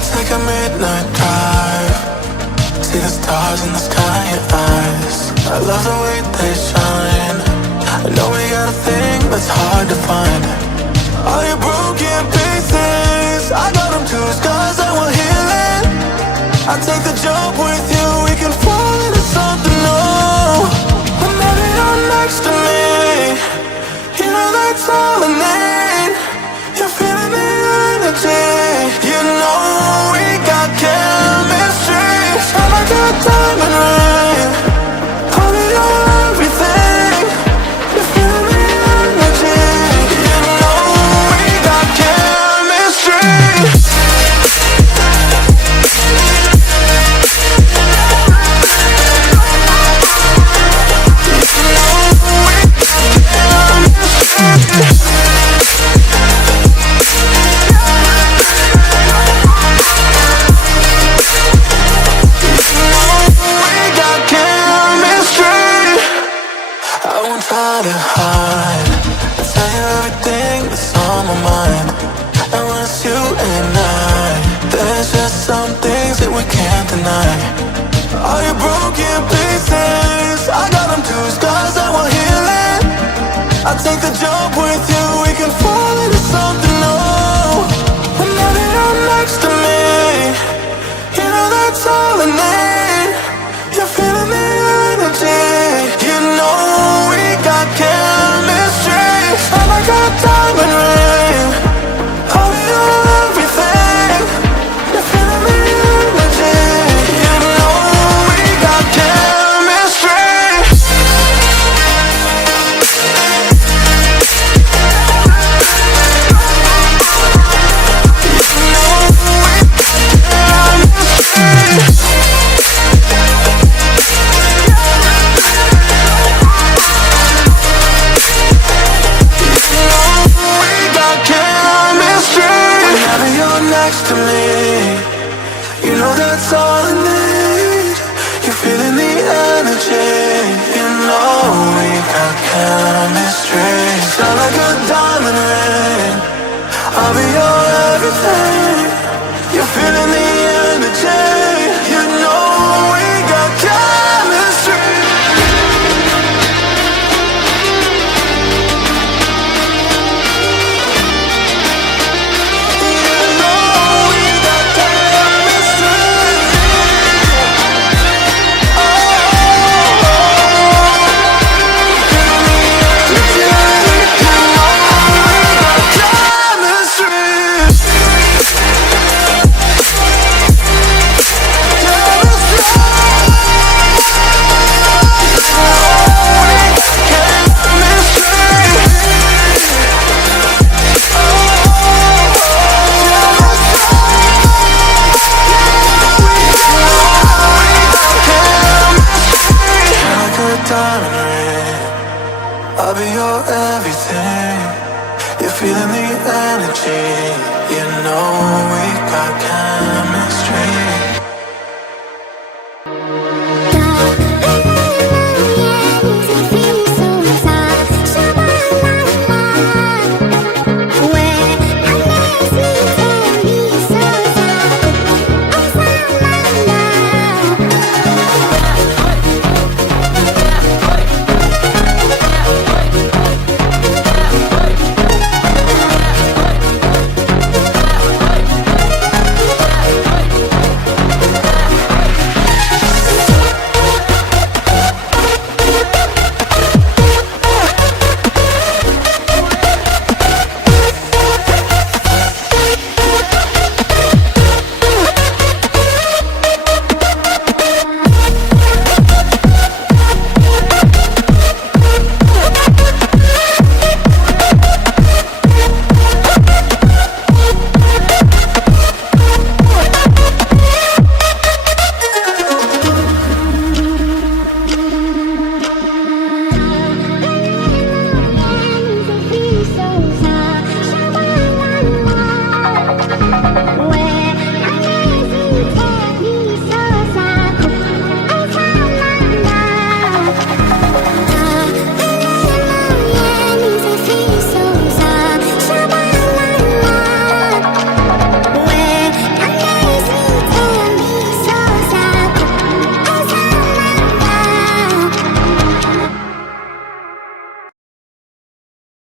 take a midnight drive, see the stars in the sky in your eyes. I love the way they shine. I know we got a thing that's hard to find. All your broken pieces, I got them too, scars that will heal it. I take the jump with you, we can fall into something new. Whenever you're next to me, you know that's all I need. You're feeling the energy, you know we got chemistry. Shine like a diamond ring, I'll be your everything. You're feeling the energy, you know we got chemistry. Try to hide, I tell you everything that's on my mind. And when it's you and I, there's just some things that we can't deny. All your broken pieces, I got them too, scars that will heal it. I take the jump with you, we can fall into something new. Whenever you're next to me, you know that's all I need. You're feeling the energy, you know we got chemistry. Shine like a diamond ring, I'll be your everything. You're feeling the energy, you know we got chemistry. You know we got chemistry. Next to me, you know that's all I need. You're feeling the energy, you know we got chemistry. Shine like a diamond ring, I'll be your everything. You're feeling the energy, you know we got chemistry. I'll be your everything. You're feeling the energy, you know we got